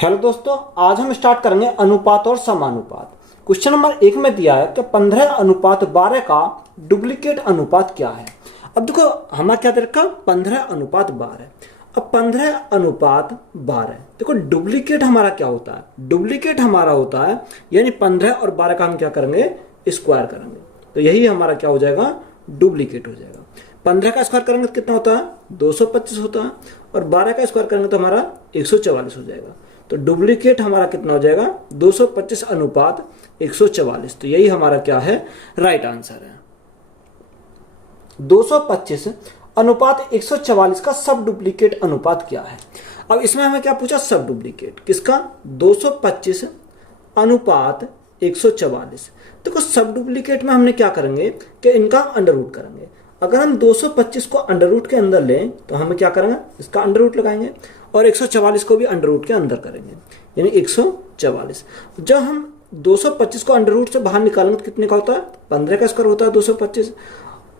Hello दोस्तों, आज हम स्टार्ट करेंगे अनुपात और समानुपात। क्वेश्चन नंबर 1 में दिया है कि 15:12 का डुप्लीकेट अनुपात क्या है। अब देखो हमारा क्या दे रखा, 15:12। अब 15:12 देखो डुप्लीकेट हमारा क्या होता है, डुप्लीकेट हमारा होता है यानी 15 और 12 का हम क्या करेंगे, स्क्वायर करेंगे। तो यही हमारा क्या हो जाएगा, डुप्लीकेट हो जाएगा। 15 का स्क्वायर करेंगे तो कितना होता है, 225 होता है, और 12 का स्क्वायर करेंगे तो हमारा 144 हो जाएगा। तो डुप्लीकेट हमारा कितना हो जाएगा, 225 अनुपात 144। तो यही हमारा क्या है, राइट आंसर है। 225 अनुपात 144 का सब डुप्लीकेट अनुपात क्या है। अब इसमें हमें क्या पूछा, सब डुप्लीकेट किसका, 225 अनुपात 144। देखो सब डुप्लीकेट में हमने क्या करेंगे कि इनका अंडर रूट करेंगे। अगर हम 225 को अंडर रूट के अंदर लें तो हमें क्या करेंगे, इसका अंडर रूट लगाएंगे, और 144 को भी अंडर रूट के अंदर करेंगे यानी 144। जब हम 225 को अंडर रूट से बाहर निकालेंगे तो कितने का होता है, 15 का स्क्वायर होता है 225,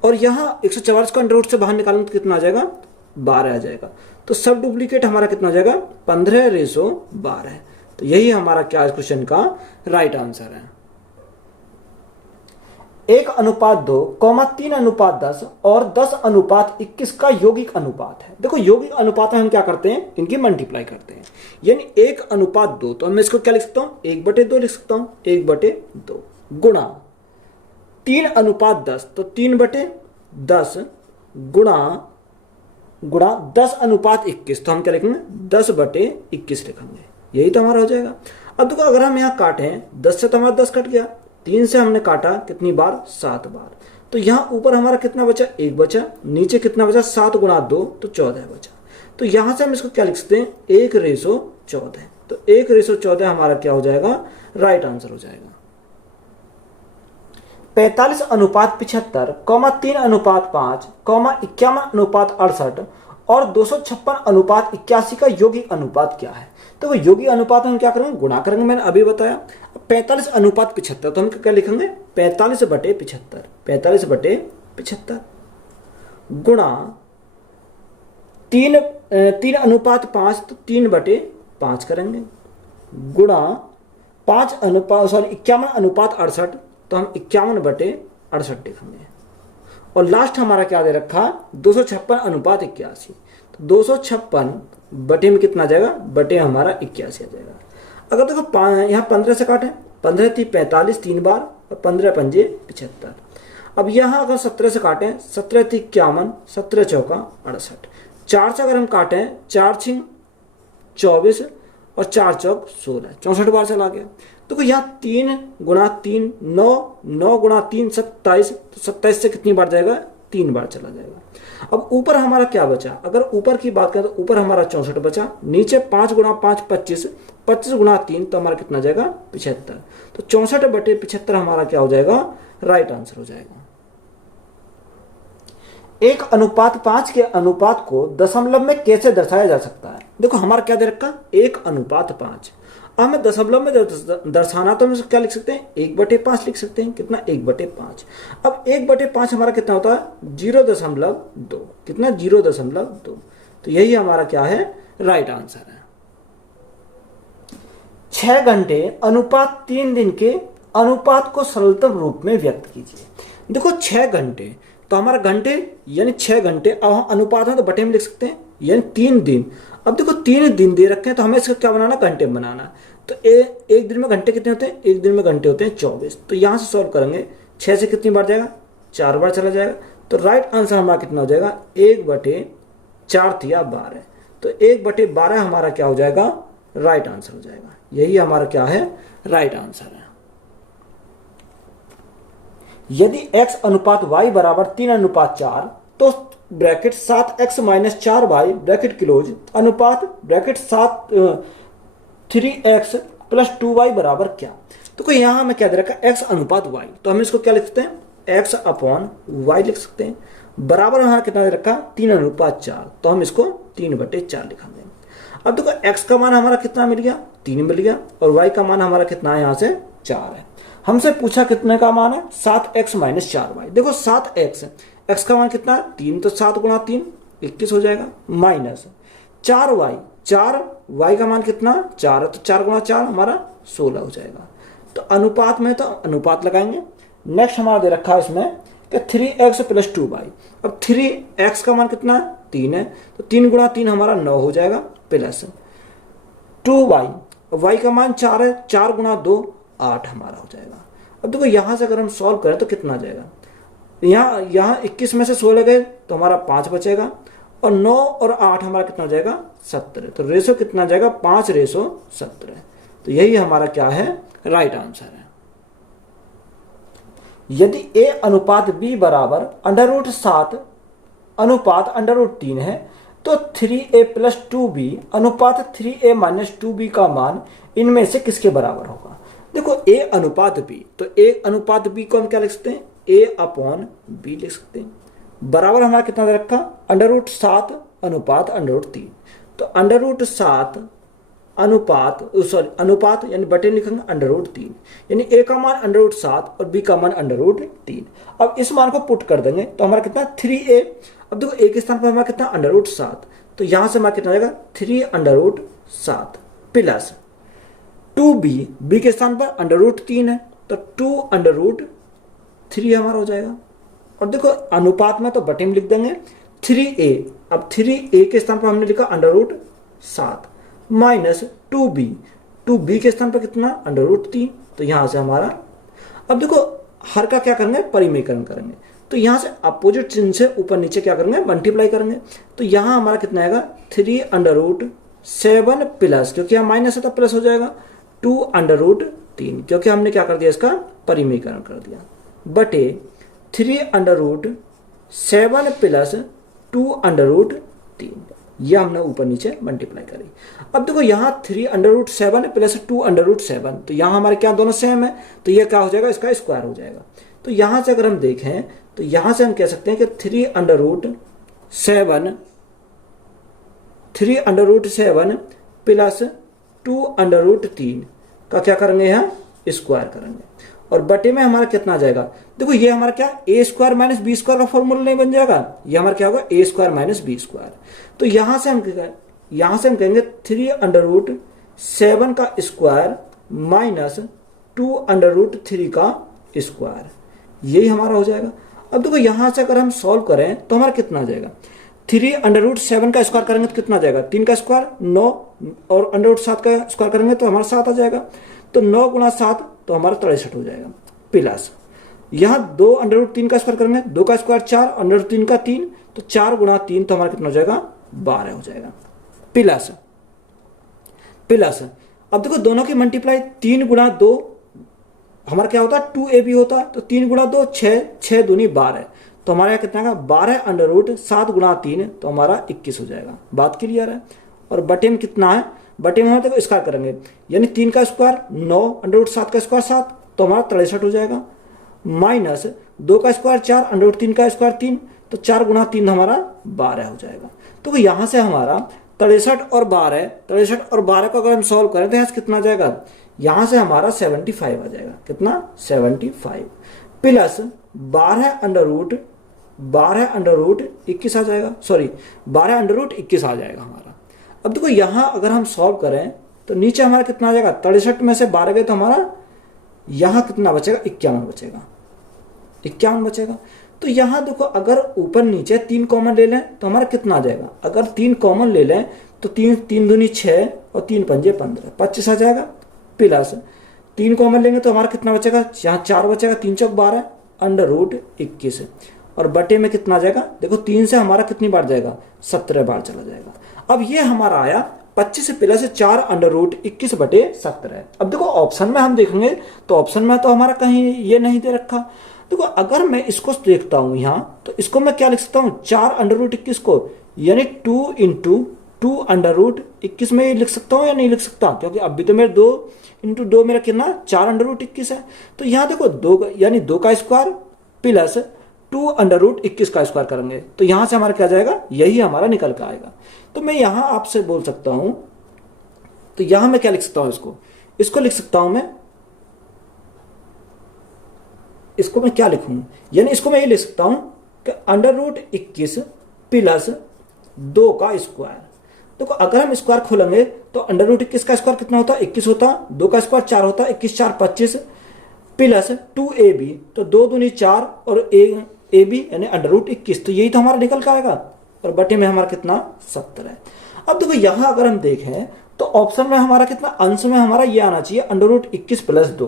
और यहाँ 144 को अंडर रूट से बाहर निकालेंगे तो कितना आ जाएगा, 12 आ जाएगा। तो सब डुप्लीकेट हमारा कितना आ जाएगा, 15/12। तो यही हमारा क्या है, क्वेश्चन का राइट आंसर है। 1:2, 3:10 और 10:21 का यौगिक अनुपात है। देखो यौगिक अनुपात में हम क्या करते हैं, इनकी मल्टीप्लाई करते हैं, यानी 1:2। तो मैं इसको क्या लिख सकता हूं, 1/2 लिख सकता हूं, 1/2 गुणा 3:10, तो 3/10 गुणा 10:21, तो हम क्या लिखेंगे, 10/21 लिखेंगे। यही तो हमारा हो जाएगा। अब देखो अगर हम यहाँ काटें, 10 से तो हमारा 10 कट गया, 3 से हमने काटा कितनी बार, 7 बार। तो यहाँ ऊपर हमारा कितना बचा, 1 बचा, नीचे कितना बचा, 7 × 2 तो 14 बचा। तो यहां से हम इसको क्या लिख सकते हैं, 1/14। तो 1/14 हमारा क्या हो जाएगा, राइट आंसर हो जाएगा। 45:75, 3:5, 51:68 और 256:81 का यौगिक अनुपात क्या है। तो यौगिक अनुपात हम क्या करेंगे, गुणा करेंगे, मैंने अभी बताया। 45:75 तो हम क्या लिखेंगे, 45/75, 45/75 गुणा 3:5 तो 3/5 करेंगे, गुणा 51:68 तो हम 51/68 लिखेंगे, और लास्ट हमारा क्या दे रखा, 256:81। तो 256 बटे में कितना आ जाएगा, बटे हमारा 81 आ जाएगा। अगर देखो यहाँ 15 से काटें, 15 × 3 = 45 3 बार, और 15 × 5 = 75। अब यहाँ अगर 17 से काटें, 17 × 3 = 51, 17 × 4 = 68। 4 से अगर हम काटें, 4 × 6 = 24, और 4 × 4 = 16, 64 बार चला गया। देखो यहाँ 3 × 3 9, 9 × 3 27, तो 27 से कितनी बार जाएगा, 3 बार चला जाएगा। अब ऊपर हमारा क्या बचा, अगर ऊपर की बात करें तो ऊपर हमारा 64 बचा, नीचे 5 × 5 = 25, 25 × 3 तो हमारा कितना जाएगा, 75। तो 64/75 हमारा क्या हो जाएगा, राइट आंसर हो जाएगा। 1:5 के अनुपात को दशमलव में कैसे दर्शाया जा सकता है। देखो हमारा क्या दे रखा, 1:5। अब हमें दशमलव में दर्शाना तो हम क्या लिख सकते हैं, 1/5 लिख सकते हैं। कितना, 1/5। अब 1/5 हमारा कितना होता है, 0.2। कितना, 0.2। तो यही हमारा क्या है, राइट आंसर है। 6 घंटे अनुपात 3 दिन के अनुपात को सरलतम रूप में व्यक्त कीजिए। देखो 6 घंटे तो हमारा घंटे यानी 6 घंटे, अब हम अनुपात है तो बटे में लिख सकते हैं, यानी 3 दिन। अब देखो 3 दिन दे रखे हैं तो हमें इसका क्या बनाना, घंटे में बनाना। तो एक दिन में घंटे कितने होते हैं, एक दिन में घंटे होते हैं 24। तो यहां से सॉल्व करेंगे, 6 से कितनी बार जाएगा, 4 बार चला जाएगा। तो राइट आंसर हमारा कितना हो जाएगा, 1/4 × 12। तो 1/12 हमारा क्या हो जाएगा, राइट आंसर हो जाएगा। यही हमारा क्या है, राइट आंसर है। यदि x अनुपात y बराबर 3:4 तो bracket 7x - 4y bracket close अनुपात ब्रैकेट 3x + 2y बराबर क्या। तो कोई यहां हमें क्या दे रखा है, x अनुपात y, तो हम इसको क्या लिख सकते हैं, x/y लिख सकते हैं। बराबर हमारा कितना दे रखा, 3:4, तो हम इसको 3/4 लिखेंगे। अब देखो x का मान हमारा कितना मिल गया, 3 मिल गया, और y का मान हमारा कितना है, यहां से 4 है। हमसे पूछा कितने का मान है, 7x - 4y। देखो 7x, x का मान कितना है, 3, तो 7 × 3 = 21 हो जाएगा, माइनस 4y, 4 y का मान कितना 4 है, तो 4 गुणा 4 हमारा 16 हो जाएगा। तो अनुपात में तो अनुपात लगाएंगे। नेक्स्ट हमारा दे रखा है इसमें कि 3x + 2y। अब 3x का मान कितना है 3 है, तो 3 गुणा 3 हमारा 9 हो जाएगा, प्लस 2y, y का मान 4 है, 4 गुणा 2 8 हमारा हो जाएगा। अब देखो यहाँ से अगर हम सॉल्व करें तो कितना आ जाएगा, यहाँ 21 में से 16 गए तो हमारा 5 बचेगा, और 9 और 8 हमारा कितना हो जाएगा 17। तो रेशो कितना आ जाएगा 5:17। तो यही हमारा क्या है, राइट आंसर है। यदि a अनुपात b बराबर √7 अनुपात √3 है तो 3a + 2b अनुपात 3a - 2b का मान इनमें से किसके बराबर होगा। देखो a अनुपात b, तो a अनुपात b को हम क्या लिख सकते हैं, a/b लिख सकते हैं। बराबर हमारा कितना दे रखा, √7 अनुपात √3। तो √7 अनुपात यानी बटे लिखेंगे √3, यानी a का मान √7 और b का मान √3। अब इस मान को पुट कर देंगे तो हमारा कितना 3a। अब देखो a के स्थान पर हमारा कितना √7, तो यहां से हमारा कितना आएगा 3√7 प्लस 2b, b के स्थान पर √3 है तो 2√3 हमारा हो जाएगा। और देखो अनुपात में तो बटे में लिख देंगे 3a। अब 3a के स्थान पर हमने लिखा √7 माइनस 2b के स्थान पर कितना √3, तो यहां से हमारा, अब देखो हर का क्या करेंगे परिमेयकरण करेंगे, तो यहां से अपोजिट चिन्ह से ऊपर नीचे क्या करेंगे मल्टीप्लाई करेंगे। तो यहां हमारा कितना आएगा 3√7 प्लस, क्योंकि यहाँ माइनस है तो प्लस हो जाएगा 2√3, क्योंकि हमने क्या कर दिया इसका परिमेयकरण कर दिया, बटे 3√7 प्लस 2√3, ये हमने ऊपर नीचे मल्टीप्लाई करी। अब देखो यहाँ 3√7 प्लस 2√7, तो यहाँ हमारे क्या दोनों सेम है, तो ये क्या हो जाएगा इसका स्क्वायर हो जाएगा। तो यहाँ से अगर हम देखें तो यहाँ से हम कह सकते हैं कि 3√7 प्लस 2√3 का क्या करेंगे यहाँ स्क्वायर करेंगे, और बटे में हमारा कितना आ जाएगा, देखो ये हमारा क्या a² - b² का फॉर्मूला नहीं बन जाएगा, ये हमारा क्या होगा a² - b²। तो यहां से हम कहेंगे 3√7 का स्क्वायर माइनस 2√3 का स्क्वायर, यही हमारा हो जाएगा। अब देखो यहां से अगर हम सॉल्व करें तो हमारा कितना आ जाएगा, 3√7 का स्क्वायर करेंगे तो कितना आ जाएगा 3 का स्क्वायर 9, और √7 का स्क्वायर करेंगे तो हमारा 7 आ जाएगा। तो 9 गुणा 7 तो हमारा 63 हो जाएगा, प्लस यहाँ 2√3 का स्क्वायर करेंगे, 2 का स्क्वायर 4 और √3 का 3, तो 4 गुणा 3 तो हमारा कितना हो जाएगा 12 हो जाएगा, प्लस अब देखो दोनों की मल्टीप्लाई 3 गुणा 2 हमारा क्या होता है 2ab होता है, तो 3 गुणा 2 6 दूनी 12, तो हमारे यहाँ कितना आएगा 12√7 गुणा 3, तो हमारा 21 हो जाएगा। बात क्लियर है। और बटे में कितना है, बटे में देखो स्क्वायर करेंगे, यानी 3 का स्क्वायर 9, √7 का स्क्वायर 7, तो हमारा 63 हो जाएगा, माइनस 2 का स्क्वायर 4, √3 का स्क्वायर 3, तो 4 गुणा 3 हमारा 12 हो जाएगा। तो यहाँ से हमारा 63 और 12 को अगर हम सॉल्व करें तो यहाँ से कितना आ जाएगा, यहाँ से हमारा 75 आ जाएगा, कितना 75 प्लस 12√21 आ जाएगा, सॉरी 12√21 आ जाएगा हमारा। अब देखो यहाँ अगर हम सॉल्व करें तो नीचे हमारा कितना आ जाएगा, 63 में से 12 गए तो हमारा यहाँ कितना बचेगा 51 बचेगा। तो यहाँ देखो अगर ऊपर नीचे 3 कॉमन ले लें तो हमारा कितना आ जाएगा, अगर 3 कॉमन ले लें तो 3 दूनी 6 और 3 पंजे 15, 25 आ जाएगा, प्लस 3 कॉमन लेंगे तो हमारा कितना बचेगा, यहाँ 4 बचेगा, 3 चौक 12 √21, और बटे में कितना आ जाएगा, देखो 3 से हमारा कितनी बार जाएगा 17 बार चला जाएगा। अब ये हमारा आया 25 प्लस 4 √21 बटे 17। अब देखो ऑप्शन में हम देखेंगे तो ऑप्शन में तो हमारा कहीं ये नहीं दे रखा। देखो अगर मैं इसको देखता हूं यहाँ, तो इसको मैं क्या लिख सकता हूँ 4 √21 को, यानी 2 × 2 √21 में लिख सकता हूँ या नहीं लिख सकता, क्योंकि अभी तो मेरे 2 × 2 मेरा कितना 4 √21 है। तो यहाँ देखो 2 यानी 2 का स्क्वायर प्लस 2 √21 का स्क्वायर करेंगे तो यहां से हमारा क्या जाएगा, यही हमारा निकल कर आएगा। तो मैं यहां आपसे बोल सकता हूं, तो यहां मैं क्या लिख सकता हूं, इसको लिख सकता हूं मैं, इसको मैं क्या लिखूं, यानी इसको मैं ये लिख सकता हूं कि √21 प्लस 2 का स्क्वायर। देखो अगर हम स्क्वायर खोलेंगे तो अंडर रूट 21 का स्क्वायर कितना होता है 21 होता, 2 का स्क्वायर 4 होता, 21 4 25 प्लस 2ab, तो 2 दूनी 4 और ab यानी अंडर रूट 21, तो यही तो हमारा निकल के आएगा और बटे में हमारा कितना 70 है। अब देखो यहां अगर हम देखें तो ऑप्शन में हमारा कितना, अंश में हमारा ये आना चाहिए अंडर रूट 21 प्लस 2,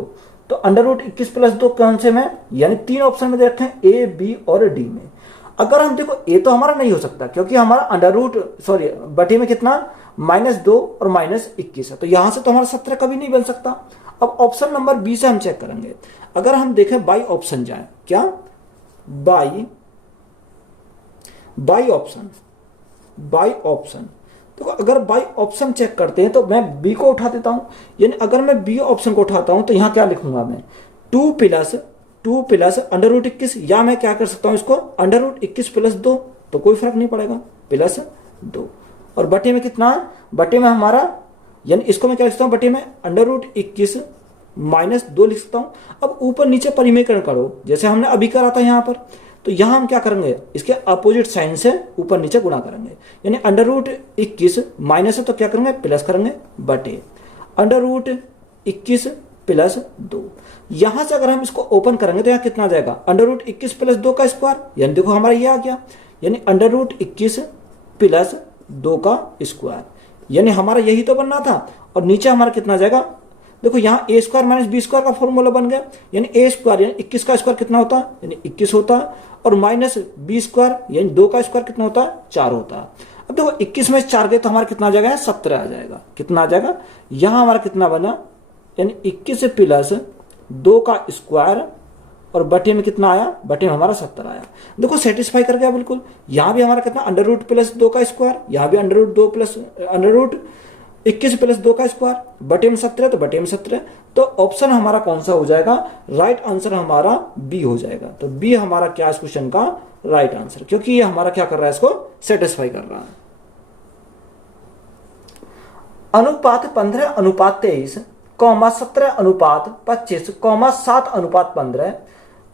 तो अंडर रूट 21 प्लस 2 कौन से में, यानी 3 ऑप्शन में दे रखे हैं ए बी और डी में। अगर हम देखो ए तो हमारा नहीं हो सकता क्योंकि हमारा अंडर रूट सॉरी बटे में कितना -2 और -21 है, तो यहां से तो हमारा 17 कभी नहीं बन सकता। अब ऑप्शन नंबर बी से हम चेक करेंगे। अगर हम देखें बाई ऑप्शन जाए, क्या बाई ऑप्शन, तो अगर बाई ऑप्शन चेक करते हैं तो मैं बी को उठा देता हूं, यानी अगर मैं बी ऑप्शन को उठाता हूं तो यहां क्या लिखूंगा मैं 2 प्लस अंडर रूट 21, या मैं क्या कर सकता हूं इसको अंडर रूट 21 प्लस 2, तो कोई फर्क नहीं पड़ेगा, प्लस 2 और बटे में कितना है, बटे में हमारा यानी इसको मैं क्या लिख सकता हूं बटे में अंडर रूट 21 -2 लिख सकता हूं। अब ऊपर नीचे परिमेयकरण करो जैसे हमने अभी करा था यहां पर, तो यहां हम क्या करेंगे इसके अपोजिट साइन से ऊपर नीचे गुणा करेंगे, यानी अंडर रूट 21 माइनस है तो क्या करेंगे प्लस करेंगे बटे अंडर रूट 21 प्लस 2। यहां से अगर हम इसको ओपन करेंगे तो यहां कितना आ जाएगा अंडर रूट 21 प्लस 2 का स्क्वायर, यानी देखो हमारा ये आ गया, यानी अंडर रूट 21 प्लस 2 का स्क्वायर, यानी हमारा यही तो बनना था। और नीचे हमारा कितना आ जाएगा, देखो यहाँ ए स्क्वायर माइनस बी स्क्वायर का फॉर्मूला बन गया, यानी ए स्क्वायर यानी 21 का स्क्वायर कितना होता है, यानी 21 होता है, और माइनस बी स्क्वायर यानी 2 का स्क्वायर कितना होता है 4 होता है। अब देखो 21 में 4 गए तो हमारा कितना आ जाएगा 17 आ जाएगा, कितना आ जाएगा यहाँ हमारा कितना बना, यानी 21 प्लस 2 का स्क्वायर और बटे में कितना आया, बटे में हमारा 70 आया। देखो सेटिस्फाई कर गया बिल्कुल। यहाँ भी हमारा कितना अंडर रूट प्लस 2 का स्क्वायर, यहाँ भी under root 2 plus under root 21 plus 2 का स्क्वायर, बटे में 17 तो बटे में 17, तो ऑप्शन हमारा कौन सा हो जाएगा, राइट आंसर हमारा बी हो जाएगा। तो बी हमारा क्या इस क्वेश्चन का राइट आंसर, क्योंकि ये हमारा क्या कर रहा है, इसको सेटिस्फाई कर रहा है। अनुपात 15:23, 17:25, 7:15,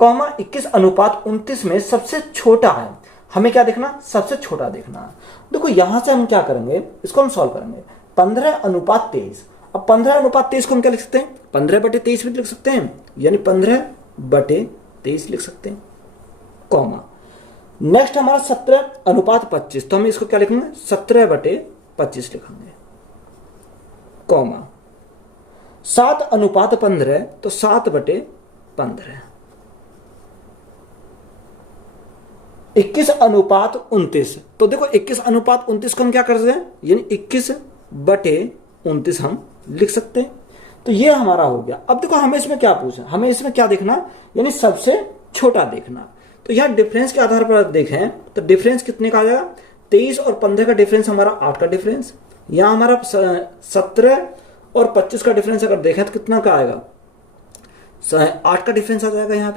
21:29 में सबसे छोटा है। हमें क्या देखना, सबसे छोटा देखना है। देखो यहां से हम क्या करेंगे, इसको हम सॉल्व करेंगे। 15:23, अब 15:23 को हम क्या लिख सकते हैं, 15/23 भी लिख सकते हैं, यानी 15/23 लिख सकते हैं, कॉमा। नेक्स्ट हमारा 17:25, तो हम इसको क्या लिखेंगे 17/25 लिखेंगे, कॉमा। 7:15, तो 7/15। 21:29, तो देखो 21:29 को हम क्या कर सकते हैं, यानी 21/29 हम लिख सकते हैं। तो ये हमारा हो गया। अब देखो हमें इसमें क्या पूछा, हमें इसमें क्या देखना, यानी सबसे छोटा देखना। तो यहाँ डिफरेंस के आधार पर देखें तो डिफरेंस कितने का आ जाएगा, 23 और 15 का डिफरेंस हमारा 8 का डिफरेंस। यहाँ हमारा 17 और 25 का डिफरेंस अगर देखें तो कितना का आएगा, 8 का डिफरेंस आ जाएगा।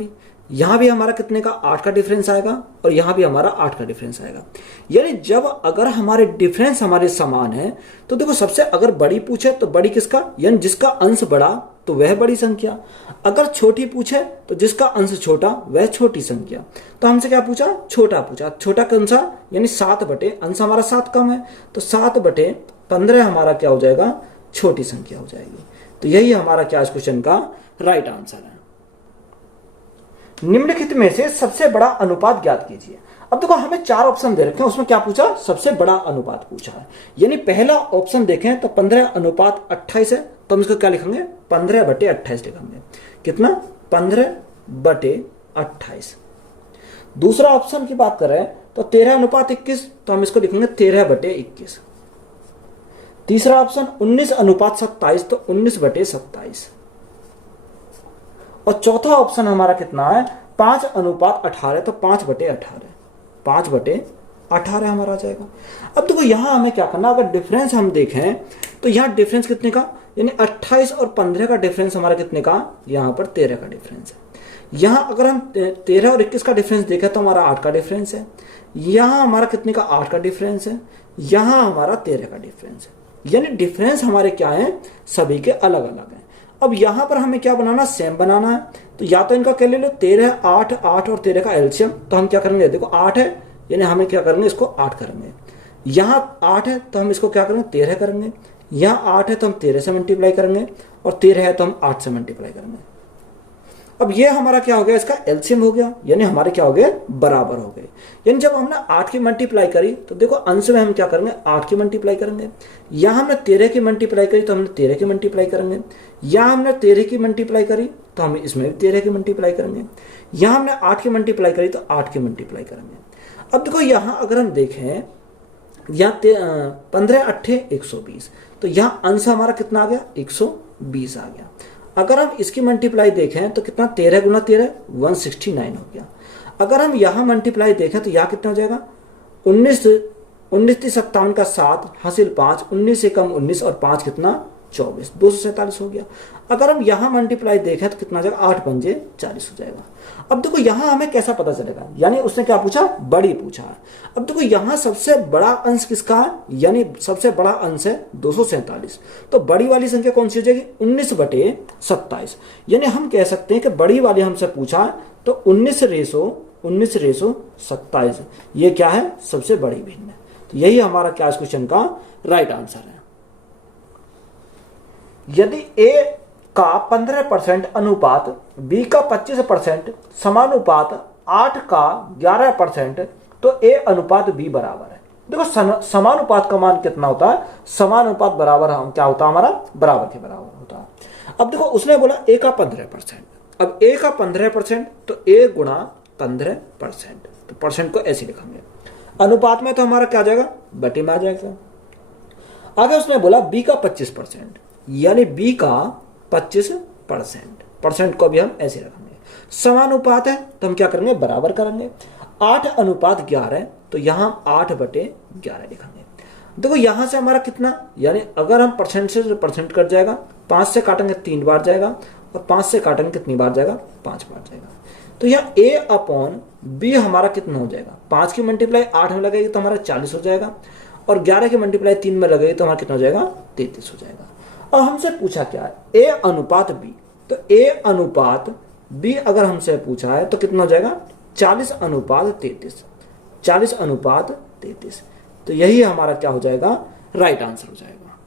यहाँ भी हमारा कितने का 8 का डिफरेंस आएगा, और यहाँ भी हमारा 8 का डिफरेंस आएगा। यानी जब अगर हमारे डिफरेंस हमारे समान है तो देखो सबसे अगर बड़ी पूछे तो बड़ी किसका, यानी जिसका अंश बड़ा तो वह बड़ी संख्या, अगर छोटी पूछे तो जिसका अंश छोटा वह छोटी संख्या। तो हमसे क्या पूछा, छोटा पूछा। छोटा कौन सा, यानी 7 अंश हमारा 7 कम है, तो 7/15 हमारा क्या हो जाएगा, छोटी संख्या हो जाएगी। तो यही हमारा क्या इस क्वेश्चन का राइट आंसर है। निम्नलिखित में से सबसे बड़ा अनुपात ज्ञात कीजिए। अब देखो हमें 4 ऑप्शन दे रखे हैं, उसमें क्या पूछा, सबसे बड़ा अनुपात पूछा है। यानी पहला ऑप्शन देखें तो 15:28 है, तो हम इसको क्या लिखेंगे 15/28 लिखेंगे, कितना 15/28। दूसरा ऑप्शन की बात करें तो 13:21, तो हम इसको लिखेंगे 13/21। तीसरा ऑप्शन 19:27, तो 19/27। और चौथा ऑप्शन हमारा कितना है 5:18, तो 5/18, 5/18 हमारा आ जाएगा। अब देखो यहां हमें क्या करना, अगर डिफरेंस हम देखें तो यहां डिफरेंस कितने का, यानी 28 और 15 का डिफरेंस हमारा कितने का, यहां पर 13 का डिफरेंस है। यहां अगर हम 13 और 21 का डिफरेंस देखें तो हमारा 8 का डिफरेंस है। यहां हमारा कितने का 8 का डिफरेंस है, यहां हमारा 13 का डिफरेंस है। यानी डिफरेंस हमारे क्या है, सभी के अलग अलग है। अब यहां पर हमें क्या बनाना, सेम बनाना है। तो या तो इनका क्या ले लो 13, 8, 8 और 13 का एलसीएम, तो हम क्या करेंगे, देखो 8 है यानी हमें क्या करेंगे, इसको 8 करेंगे। यहां 8 है तो हम इसको क्या करेंगे 13 करेंगे। यहाँ 8 है तो हम 13 से मल्टीप्लाई करेंगे, और 13 है तो हम 8 से मल्टीप्लाई करेंगे। अब ये हमारा क्या हो गया, इसका एलसीएम हो गया, यानी हमारे क्या हो गए, बराबर हो गए। यानी जब हमने 8 की मल्टीप्लाई करी तो देखो अंश में हम क्या करेंगे, 8 की मल्टीप्लाई करेंगे। यहाँ हमने 13 की मल्टीप्लाई करी तो हमने 13 की मल्टीप्लाई करेंगे। यहाँ हमने 13 की मल्टीप्लाई करी तो हम इसमें भी 13 की मल्टीप्लाई करेंगे। यहाँ हमने 8 की मल्टीप्लाई करी तो 8 की मल्टीप्लाई करेंगे। अब देखो यहाँ अगर हम देखें, यहाँ 15 8 120, तो यहाँ अंश हमारा कितना आ गया, 120 आ गया। अगर हम इसकी मल्टीप्लाई देखें तो कितना, 13 गुना 13 169 हो गया। अगर हम यहाँ मल्टीप्लाई देखें तो यहाँ कितना हो जाएगा, 19 57 का 7 हासिल 5, 19 से कम 19 और 5 कितना 24, 247 हो गया। अगर हम यहाँ मल्टीप्लाई देखें तो कितना हो जाएगा, 8 पंजे 40 हो जाएगा। अब देखो यहाँ हमें कैसा पता चलेगा, यानी उसने क्या पूछा, बड़ी पूछा। अब देखो यहाँ सबसे बड़ा अंश किसका है, यानी सबसे बड़ा अंश है 247, तो बड़ी वाली संख्या कौन सी हो जाएगी, 19/27। यानी हम कह सकते हैं कि बड़ी वाली हमसे पूछा तो 19/27 ये क्या है, सबसे बड़ी भिन्न है। तो यही हमारा क्या इस क्वेश्चन का राइट आंसर है। यदि ए का 15% अनुपात बी का 25% समानुपात 8 का 11%, तो ए अनुपात बी बराबर है। देखो समानुपात का मान कितना होता है, समानुपात बराबर हम क्या होता है, हमारा बराबर के बराबर होता है। अब देखो उसने बोला ए का 15%, अब ए का 15% तो ए गुणा 15%, तो परसेंट को ऐसे लिखेंगे। अनुपात में तो हमारा क्या आ जाएगा, बटे में आ जाएगा। आगे उसने बोला बी का 25%, यानी बी का 25%, परसेंट को भी हम ऐसे रखेंगे। समानुपात है तो हम क्या करेंगे, बराबर करेंगे। 8:11 तो यहां 8/11 लिखेंगे। देखो यहां से हमारा कितना, यानी अगर हम परसेंट से परसेंट कट जाएगा, 5 से काटेंगे 3 बार जाएगा, और 5 से काटेंगे कितनी बार जाएगा, 5 बार जाएगा। तो यहाँ A/B हमारा कितना हो जाएगा, 5 की मल्टीप्लाई 8 में लगेगी तो हमारा 40 हो जाएगा, और 11 की मल्टीप्लाई 3 में लगेगी तो हमारा कितना हो जाएगा, 33 हो जाएगा। और हमसे पूछा क्या है, A अनुपात B, तो A अनुपात B अगर हमसे पूछा है तो कितना हो जाएगा, 40:33, 40:33। तो यही हमारा क्या हो जाएगा, राइट आंसर हो जाएगा।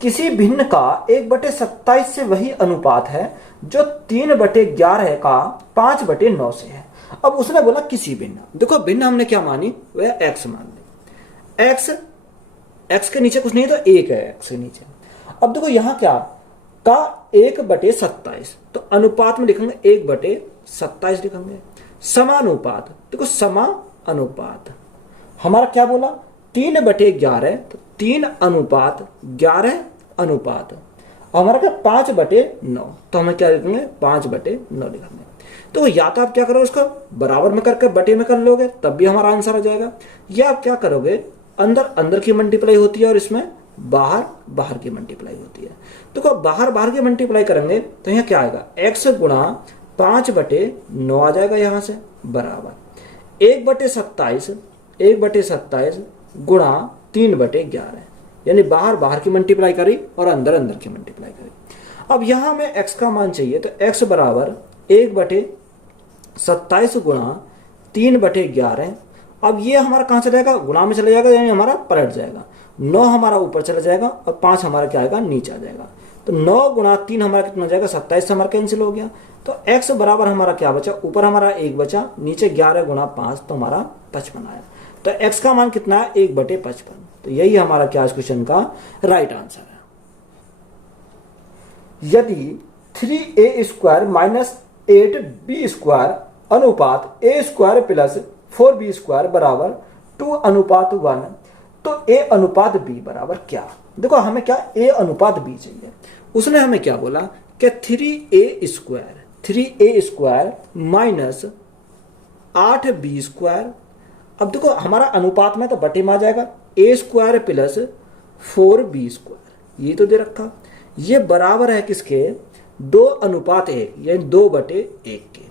किसी भिन्न का 1/27 से वही अनुपात है जो 3/11 का 5/9 से है। अब उसने बोला किसी भिन्न, देखो भिन्न हमने क्या मानी, वह x मान ली। x के नीचे कुछ नहीं है तो 1 है x के नीचे। अब देखो यहां क्या का 1/27, तो अनुपात में लिखेंगे 1/27 लिखेंगे। समानुपात, देखो समानुपात हमारा क्या बोला, 3/11, तो 3:11 अनुपात, और हमारा क्या 5/9, तो हमें क्या लिखेंगे, 5/9 लिखेंगे। तो या तो आप क्या करोगे, उसको बराबर में करके बटे में कर लोगे तब भी हमारा आंसर आ जाएगा, या आप क्या करोगे, अंदर अंदर की मल्टीप्लाई होती है और इसमें बाहर बाहर की मल्टीप्लाई होती है। तो बाहर बाहर की मल्टीप्लाई करेंगे तो यहाँ क्या आएगा, x गुणा 5/9 आ जाएगा यहाँ से, बराबर 1/27 गुणा 3/11, यानी बाहर बाहर की मल्टीप्लाई करी और अंदर अंदर की मल्टीप्लाई करी। अब यहाँ हमें x का मान चाहिए, तो x बराबर 1/27 गुणा 3/11। अब ये हमारा कहाँ चला जाएगा, गुणा में चला जाएगा, यानी हमारा पलट जाएगा। 9 हमारा ऊपर चला जाएगा और 5 हमारा क्या आएगा, नीचे आ जाएगा। तो 9 गुणा 3 हमारा कितना हो जाएगा, 27 हमारा कैंसिल हो गया। तो x बराबर हमारा क्या बचा, ऊपर हमारा 1 बचा, नीचे 11 गुणा 5 तो हमारा 55 आया। तो x का मान कितना है, 1/55। तो यही हमारा क्या इस क्वेश्चन का राइट आंसर है। यदि 3a² - 8b² अनुपात a² + 4b² बराबर 2:1, तो a अनुपात b बराबर क्या। देखो हमें क्या, a अनुपात b चाहिए। उसने हमें क्या बोला कि 3a² - 8b²। अब देखो हमारा अनुपात में तो बटे में आ जाएगा, a² + 4b², ये तो दे रखा। ये बराबर है किसके, 2:1, यानी 2/1 के।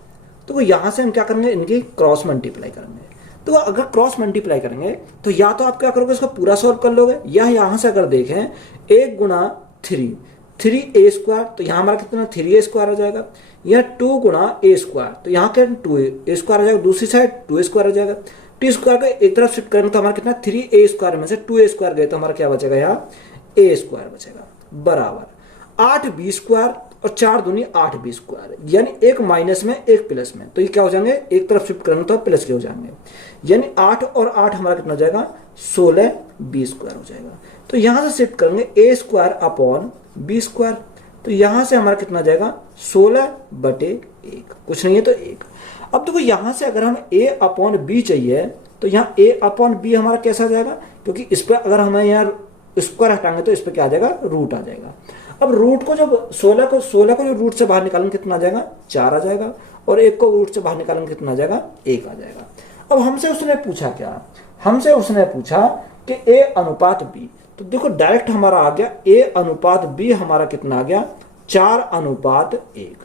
तो यहां से हम क्या करेंगे, इनकी क्रॉस मल्टीप्लाई करेंगे। तो अगर क्रॉस मल्टीप्लाई करेंगे तो या तो आप क्या करोगे, इसको पूरा सॉल्व कर लोगे, या यहां से अगर देखें 1 गुणा 3a², तो यहां हमारा कितना 3a² हो जाएगा। यह 2 गुणा a², तो यहाँ क्या 2a² आ जाएगा, दूसरी साइड 2a² आ जाएगा। टी स्क्वायर को एक तरफ शिफ्ट करेंगे तो हमारा कितना 3a² में से 2a² गए तो हमारा क्या बचेगा यहाँ a² बचेगा बराबर 8b² और 4 दूनी 8b², यानी एक माइनस में एक प्लस में, तो ये क्या हो जाएंगे एक तरफ शिफ्ट करेंगे तो प्लस के हो जाएंगे, यानी 8 और 8 हमारा कितना हो जाएगा 16b² हो जाएगा। तो यहां से शिफ्ट करेंगे a² अपॉन b², तो यहां से हमारा कितना जाएगा 16/1, कुछ नहीं है तो 1। अब देखो यहां से अगर हम a अपॉन b चाहिए तो यहाँ a अपॉन b हमारा कैसा आ जाएगा, क्योंकि इस पर अगर हमें यहाँ स्क्वायर हटाएंगे तो इस पर क्या आ जाएगा रूट आ जाएगा। अब रूट को जब 16 को जो रूट से बाहर निकालेंगे कितना आ जाएगा 4 आ जाएगा, और 1 को रूट से बाहर निकालेंगे कितना आ जाएगा 1 आ जाएगा। अब हमसे उसने पूछा क्या, हमसे उसने पूछा कि a अनुपात b, तो देखो डायरेक्ट हमारा आ गया a अनुपात b हमारा कितना आ गया 4:1,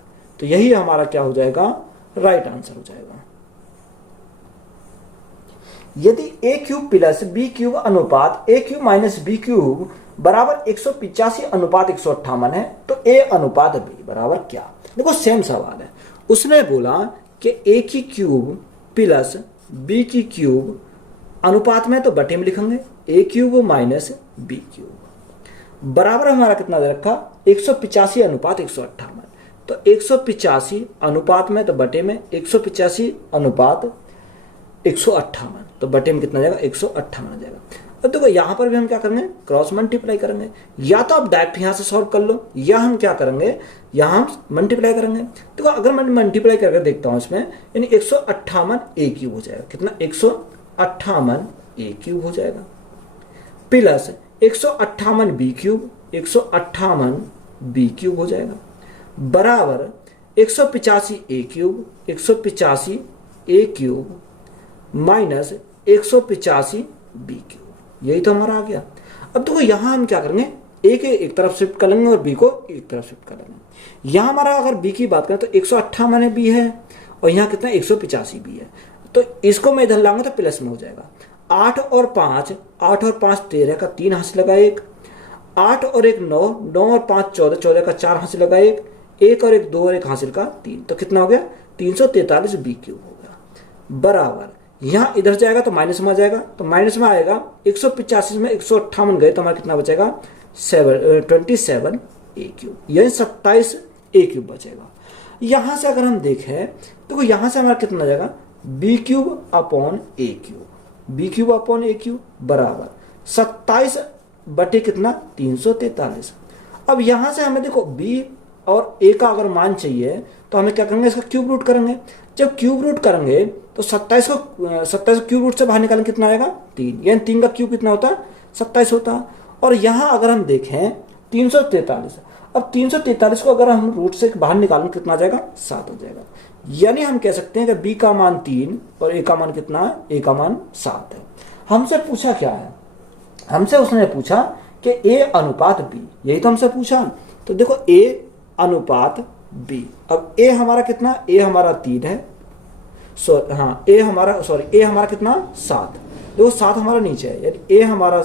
तो यही हमारा क्या हो जाएगा राइट आंसर हो जाएगा। यदि a³ प्लस b³ अनुपात a³ माइनस b³ बराबर 185:158 है तो a अनुपात b बराबर क्या। देखो सेम सवाल है, उसने बोला कि a³ प्लस b³ अनुपात में तो बटे में लिखेंगे a³ माइनस b³ बराबर हमारा कितना दे रखा 185:158, तो 185 अनुपात में तो बटे में 185:158, तो बटे में कितना जाएगा 158 जाएगा। अब देखो यहां पर भी हम क्या करेंगे क्रॉस मल्टीप्लाई करेंगे, या तो आप डायरेक्ट यहां से सॉल्व कर लो, या हम क्या करेंगे यहां हम मल्टीप्लाई करेंगे। देखो अगर मैं मल्टीप्लाई करके देखता हूं इसमें, यानी 158a³ हो जाएगा, कितना 158a³ हो जाएगा, प्लस 158b³ 158b³ हो जाएगा बराबर 185a³ 185a³ माइनस 185b³, यही तो हमारा आ गया। अब देखो यहां हम क्या करेंगे a के एक तरफ शिफ्ट कर लेंगे और b को एक तरफ शिफ्ट कर लेंगे। यहां हमारा अगर b की बात करें तो 158b है और यहाँ कितना 185b है, तो इसको मैं इधर लाऊंगा तो प्लस में हो जाएगा। 8 और 5 13 का 3 हाथ लगा 1, 8 और 1 9, 9 और 5 14 का 4 हासिल लगा 1, 1 और 1 2 और 1 हासिल का 3, तो कितना हो गया 343b³ हो गया बराबर। यहां इधर जाएगा तो माइनस में आ जाएगा, तो माइनस में आएगा 185 में 158 गए तो हमारा कितना बचेगा 27a³, यानी 27a³ बचेगा। यहां से अगर हम देखें तो यहां से हमारा कितना जाएगा b³ upon a³ b³ upon a³ बराबर 27 बटे कितना 343। अब यहां से हमें देखो b और a का अगर मान चाहिए तो हमें क्या करेंगे इसका क्यूब रूट करेंगे। जब क्यूब रूट करेंगे तो 27 को क्यूब रूट से बाहर निकालेंगे कितना आएगा 3, यानी 3 का क्यूब कितना होता है 27 होता। और यहां अगर हम देखें 343, अब 343 को अगर हम रूट से बाहर निकालेंगे कितना आ जाएगा 7 हो जाएगा, यानी हम कह सकते हैं कि b का मान 3 और a का मान कितना है, a का मान 7 है। हमसे पूछा क्या है, हमसे उसने पूछा कि a अनुपात b, यही तो हमसे पूछा। तो देखो a अनुपात b, अब a हमारा कितना, a हमारा 3 है, a हमारा कितना 7, देखो 7 हमारा नीचे है, यानी a हमारा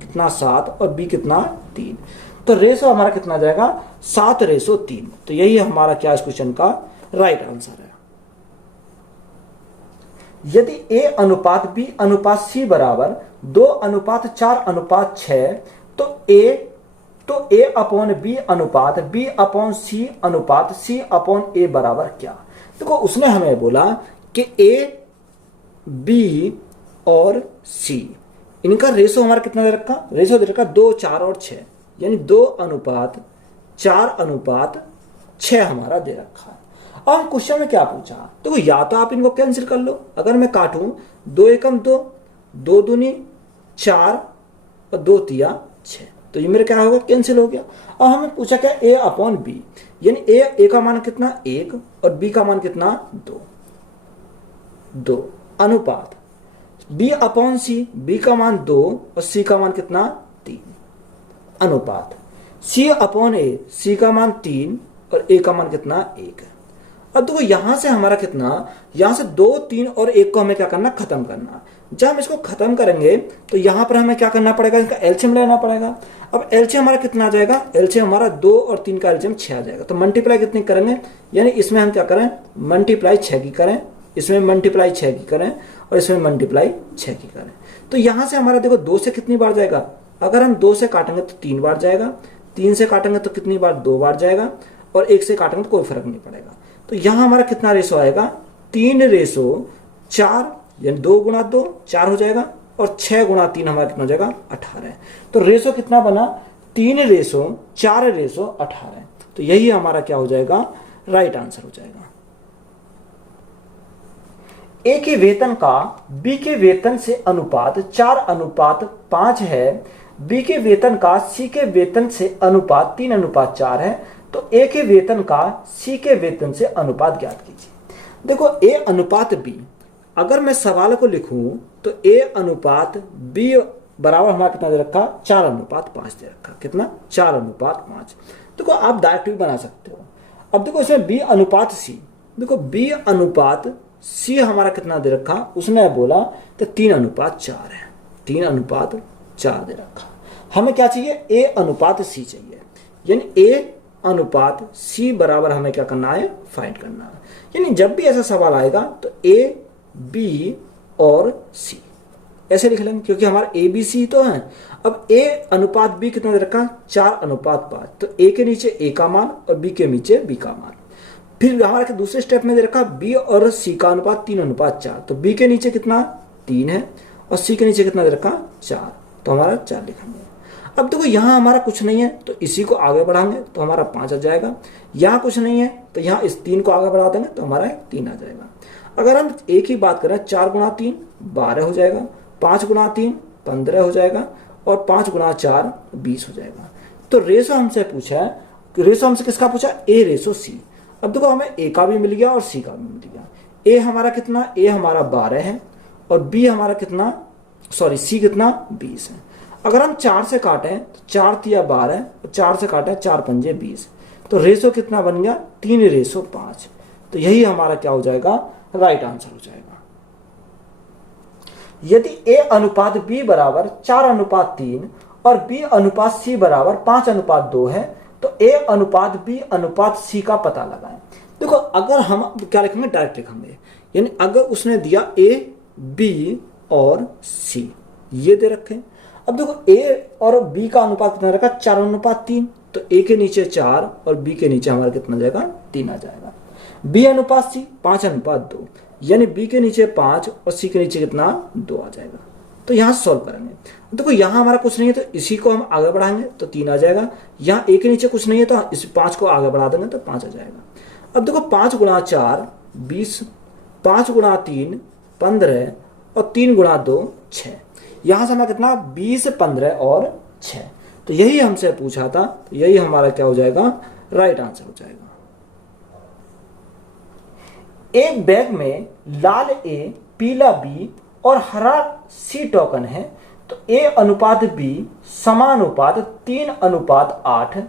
कितना 7 और b कितना 3, तो रेशो हमारा कितना जाएगा 7:3, तो यही हमारा क्या इस क्वेश्चन का राइट आंसर है। यदि a अनुपात b अनुपात c बराबर 2:4:6, तो a अपॉन b अनुपात b अपॉन c अनुपात c अपॉन a बराबर क्या। देखो उसने हमें बोला कि a b और c इनका रेशो हमारा कितना दे रखा, रेशो दे रखा 2 4 और 6, यानी 2:4:6 हमारा दे रखा है। अब हम क्वेश्चन में क्या पूछा, देखो या तो आप इनको कैंसिल कर लो, अगर मैं काटूं 2 एकम 2, 2 दूनी 4 और 2 तिया 6, तो ये मेरे क्या होगा कैंसिल हो गया। अब हमें पूछा क्या a अपॉन b, यानी a का मान कितना 1 और b का मान कितना 2 अनुपात b अपॉन c, b का मान 2 और c का मान कितना 3 अनुपात c अपॉन a, c का मान 3 और a का मान कितना 1 है। अब देखो यहां से हमारा कितना, यहां से 2 3 और 1 को हमें क्या करना खत्म करना। जब हम इसको खत्म करेंगे तो यहां पर हमें क्या करना पड़ेगा, इसका एलसीएम लेना पड़ेगा। अब एलसीएम हमारा कितना आ जाएगा, एलसीएम हमारा 2 और 3 का एलसीएम 6 आ जाएगा, तो मल्टीप्लाई कितनी करेंगे, यानी इसमें हम क्या करें मल्टीप्लाई 6 की करें, इसमें मल्टीप्लाई 6 की करें और इसमें मल्टीप्लाई 6 की करें। तो यहाँ से हमारा देखो 2 से कितनी बार जाएगा, अगर हम 2 से काटेंगे तो 3 बार जाएगा, 3 से काटेंगे तो कितनी बार, 2 बार जाएगा, और 1 से काटेंगे तो कोई फर्क नहीं पड़ेगा। तो यहाँ हमारा कितना रेशो आएगा, 3:4, यानी 2 गुणा 2 4 हो जाएगा, और 6 गुणा 3 हमारा कितना हो जाएगा, 18 है। तो रेशो कितना बना, 3:4:18। तो यही हमारा क्या हो जाएगा, राइट आंसर हो जाएगा। ए के वेतन का बी के वेतन से अनुपात 4:5 है, बी के वेतन का सी के वेतन से अनुपात 3:4 है, तो ए के वेतन का सी के वेतन से अनुपात ज्ञात कीजिए। देखो ए अनुपात बी, अगर मैं सवाल को लिखूं तो ए अनुपात बी बराबर हमारा कितना दे रखा, 4:5 दे रखा। कितना, 4:5। देखो आप डायरेक्ट भी बना सकते हो। अब देखो इसमें बी अनुपात सी, देखो बी अनुपात सी हमारा कितना दे रखा, उसने बोला तो 3:4 है, 3:4 दे रखा। हमें क्या चाहिए, ए अनुपात सी चाहिए, यानी ए अनुपात सी बराबर हमें क्या करना है, फाइंड करना है। यानी जब भी ऐसा सवाल आएगा तो ए बी और सी ऐसे लिख लेंगे, क्योंकि हमारा ए बी सी तो है। अब ए अनुपात बी कितना दे रखा, 4:5, तो ए के नीचे ए का मान और बी के नीचे बी का मान। फिर हमारे दूसरे स्टेप में दे रखा बी और सी का अनुपात 3:4, तो बी के नीचे कितना 3 है और सी के नीचे कितना दे रखा 4, तो हमारा 4 लिखेंगे। अब देखो यहाँ हमारा कुछ नहीं है तो इसी को आगे बढ़ाएंगे तो हमारा 5 आ जाएगा। यहाँ कुछ नहीं है तो यहाँ इस 3 को आगे बढ़ा देंगे तो हमारा 3 आ जाएगा। अगर हम एक ही बात करें, 4 गुणा 3 12 हो जाएगा, 5 गुणा 3 15 हो जाएगा, और 5 गुणा 4 20 हो जाएगा। तो रेशो हमसे पूछा है, रेशो हमसे किसका पूछा, ए रेशो सी। अब देखो हमें ए का भी मिल गया और सी का भी मिल गया। ए हमारा कितना, ए हमारा 12 है और बी हमारा कितना, सी कितना 20 है। अगर हम 4 से काटें तो 4 तिया 12, 4 से काटें 4 पंजे 20, तो रेशो कितना बन गया 3:5। तो यही हमारा क्या हो जाएगा, राइट आंसर हो जाएगा। यदि ए अनुपात बी बराबर 4:3 और बी अनुपात सी बराबर 5:2 है तो ए अनुपात बी अनुपात सी का पता लगाएं। देखो अगर हम क्या लिखेंगे, डायरेक्ट लिखेंगे, यानी अगर उसने दिया ए बी और सी ये दे रखे। अब देखो ए और बी का अनुपात कितना रखा 4:3, तो ए के नीचे 4 और बी के नीचे हमारा कितना जाएगा 3 आ जाएगा। बी अनुपात सी 5:2, यानी बी के नीचे 5 और सी के नीचे कितना 2 आ जाएगा। तो यहाँ सॉल्व करेंगे। देखो यहाँ हमारा कुछ नहीं है तो इसी को हम आगे बढ़ाएंगे तो 3 आ जाएगा। यहाँ ए के नीचे कुछ नहीं है तो इस 5 को आगे बढ़ा देंगे तो 5 आ जाएगा। अब देखो 5 गुणा 4 20, 5 गुणा 3 15 और 3 गुणा 2 6। यहाँ से हमारा कितना 20 15 और 6। तो यही हमसे पूछा था, तो यही हमारा क्या हो जाएगा, राइट आंसर हो जाएगा। एक बैग में लाल ए, पीला बी और हरा सी टोकन है, तो ए अनुपात बी समानुपात 3:8,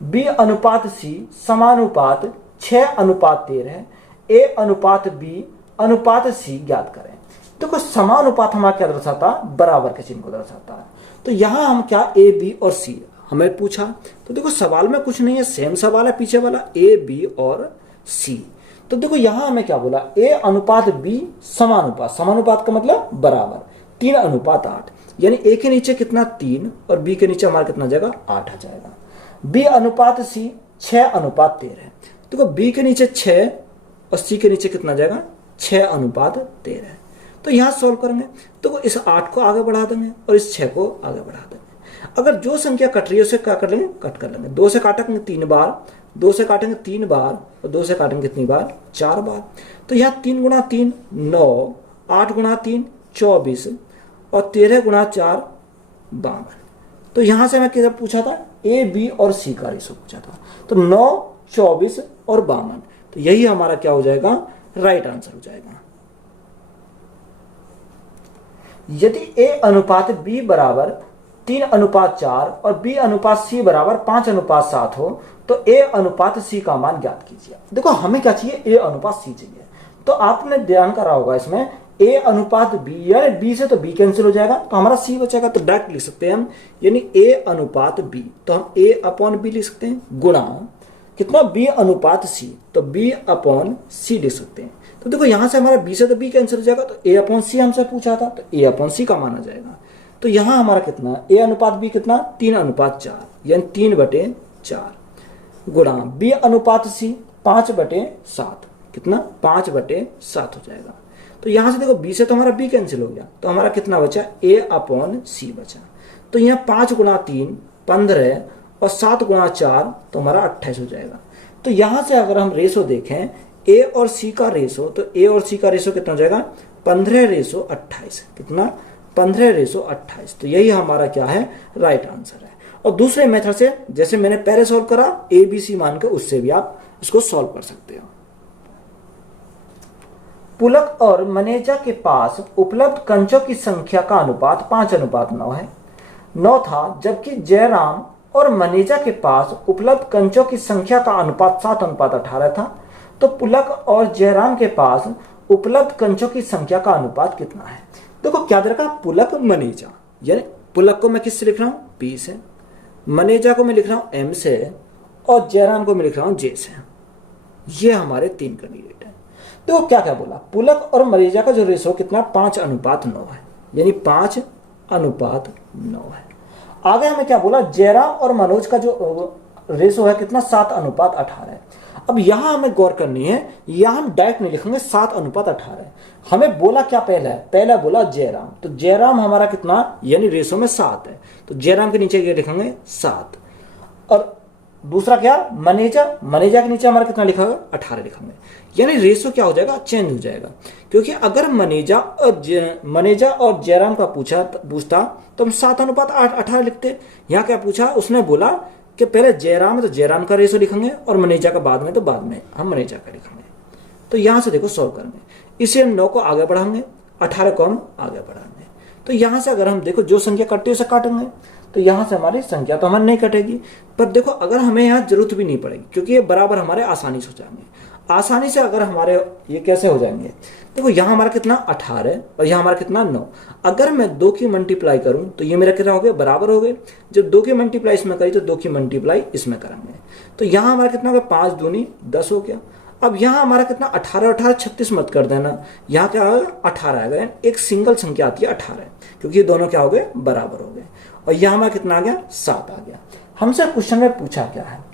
बी अनुपात सी समानुपात 6:13, ए अनुपात बी अनुपात सी ज्ञात करें। देखो समानुपात हमारा क्या दर्शाता, बराबर के चिन्ह को दर्शाता है। तो यहां हम क्या ए बी और सी हमें पूछा, तो देखो सवाल में कुछ नहीं है, सेम सवाल है पीछे वाला, ए बी और सी। तो देखो यहां हमें क्या बोला, ए अनुपात बी समानुपात, समानुपात का मतलब बराबर 3:8, यानी ए के नीचे कितना 3 और बी के नीचे हमारा कितना जाएगा 8 आ जाएगा। बी अनुपात सी 6:13, देखो बी के नीचे 6 और सी के नीचे कितना जाएगा 6:13। तो यहां सॉल्व करेंगे तो इस 8 को आगे बढ़ा देंगे और इस 6 को आगे बढ़ा देंगे। अगर जो संख्या कट रही है उसे क्या कर लेंगे, कट कर लेंगे। 2 से काटेंगे 3 बार, 2 से काटेंगे 3 बार और 2 से काटेंगे कितनी बार 4 बार। तो यहाँ 3 गुणा 3 9, 8 गुणा 3 24 और 13 गुणा 4 52। तो यहाँ से मैं किधर पूछा था, ए बी और सी का रेशो पूछा था। तो 9 24 और 52, तो यही हमारा क्या हो जाएगा, राइट आंसर हो जाएगा। यदि ए अनुपात बी बराबर 3:4 और बी अनुपात सी बराबर 5:7 हो तो ए अनुपात सी का मान ज्ञात कीजिए। देखो हमें क्या चाहिए, ए अनुपात सी चाहिए। तो आपने ध्यान करा होगा इसमें ए अनुपात बी, यानी बी से तो बी कैंसिल हो जाएगा तो हमारा सी बचेगा, तो डायरेक्ट लिख सकते हैं हम, यानी ए अनुपात बी, तो हम ए अपॉन बी लिख सकते हैं गुणा कितना बी अनुपात सी, तो बी अपॉन सी लिख सकते हैं। तो देखो यहां से हमारा बी से तो बी कैंसिल हो जाएगा, तो ए अपॉन सी हमसे पूछा था, तो ए अपॉन सी का माना जाएगा। तो यहां हमारा कितना ए अनुपात बी कितना 3:4, यानी 3/4 गुणा बी अनुपात सी 5/7, कितना 5/7 हो जाएगा। तो यहां से देखो बी से तो हमारा बी कैंसिल हो गया, तो हमारा कितना बचा ए अपॉन सी बचा। तो यहाँ 5 × 3 15 और 7 × 4 तो हमारा 28 हो जाएगा। तो यहां से अगर हम रेशो देखें ए और सी का रेशो, तो ए और सी का रेशो कितना हो जाएगा 15:28, कितना 15:28। तो यही हमारा क्या है राइट आंसर है। और दूसरे मेथड से जैसे मैंने पहले सॉल्व करा ए बी सी मान के, उससे भी आप इसको सॉल्व कर सकते हो। पुलक और मनेजा के पास उपलब्ध कंचों की संख्या का अनुपात 5:9 है 9 था, जबकि जयराम और मनेजा के पास उपलब्ध कंचों की संख्या का अनुपात 7:18 था। तो पुलक और जयराम के पास उपलब्ध कंचों की संख्या का अनुपात कितना है। देखो क्या दे रखा, पुलक मनेजा, यानी पुलक को मैं किससे लिख रहा हूं पी से, मनेजा को मैं लिख रहा हूं एम से, और जयराम को मैं लिख रहा हूं जे से। ये हमारे 3 कैंडिडेट है। देखो क्या क्या बोला, पुलक और मनेजा का जो रेशो कितना 5:9 है, यानी 5:9 है। आगे हमें क्या बोला, जयराम और मनोज का जो रेशो है कितना 7:18 है। अब यहां हमें गौर करनी है, यहां हम डायरेक्ट नहीं लिखेंगे 7:18, हमें बोला क्या पहला है, पहला बोला जयराम, तो जयराम हमारा कितना यानी रेशो में 7 है, तो जयराम के नीचे क्या लिखेंगे 7। और दूसरा क्या मनेजा, मनेजा के नीचे हमारा कितना लिखा होगा 18 लिखेंगे, यानी रेशो क्या हो जाएगा चेंज हो जाएगा। क्योंकि अगर मनेजा और जयराम का पूछता तो हम 7:18 लिखते। यहाँ क्या पूछा, उसने बोला कि पहले जयराम है तो जयराम का रेशो लिखेंगे, और मनेजा का बाद में तो बाद में हम मनेजा का लिखेंगे। तो यहां से देखो सॉल्व करेंगे, इसे हम 9 को आगे बढ़ाएंगे, 18 को हम आगे बढ़ाएंगे। तो यहां से अगर हम देखो जो संख्या कटती है उसे काटेंगे, तो यहां से हमारी संख्या तो हमारी नहीं कटेगी। पर देखो अगर हमें यहाँ जरूरत भी नहीं पड़ेगी, क्योंकि ये बराबर हमारे आसानी से हो जाएंगे। आसानी से अगर हमारे ये कैसे हो जाएंगे, देखो यहाँ हमारा कितना 18 और यहाँ हमारा कितना 9। अगर मैं 2 की मल्टीप्लाई करूं तो ये मेरा कितना हो गया बराबर हो गए। जब 2 की मल्टीप्लाई इसमें करी तो 2 की मल्टीप्लाई इसमें करेंगे, तो यहाँ हमारा कितना हो गया 5 दूनी 10 हो गया। अब यहाँ हमारा कितना 18 36 मत कर देना, यहाँ क्या होगा 18 आएगा, एक सिंगल संख्या आती है 18, क्योंकि ये दोनों क्या हो गए बराबर हो गए। और यहाँ हमारा कितना आ गया 7 आ गया। हमसे क्वेश्चन में पूछा क्या है,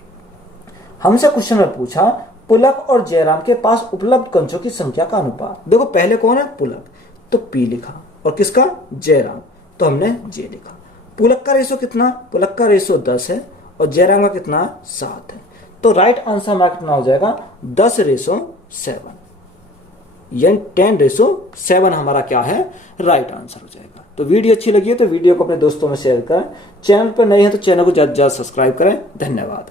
हमसे क्वेश्चन में पूछा पुलक और जयराम के पास उपलब्ध कंचों की संख्या का अनुपात। देखो पहले कौन है पुलक, तो पी लिखा, और किसका जयराम, तो हमने जे लिखा। पुलक का रेशो कितना, पुलक का रेशो 10 है और जयराम का कितना 7 है। तो राइट आंसर हमारा कितना हो जाएगा 10:7, यानी 10:7 हमारा क्या है राइट आंसर हो जाएगा। तो वीडियो अच्छी लगी है तो वीडियो को अपने दोस्तों में शेयर करें, चैनल पर नए हैं तो चैनल को ज्यादा सब्सक्राइब करें। धन्यवाद।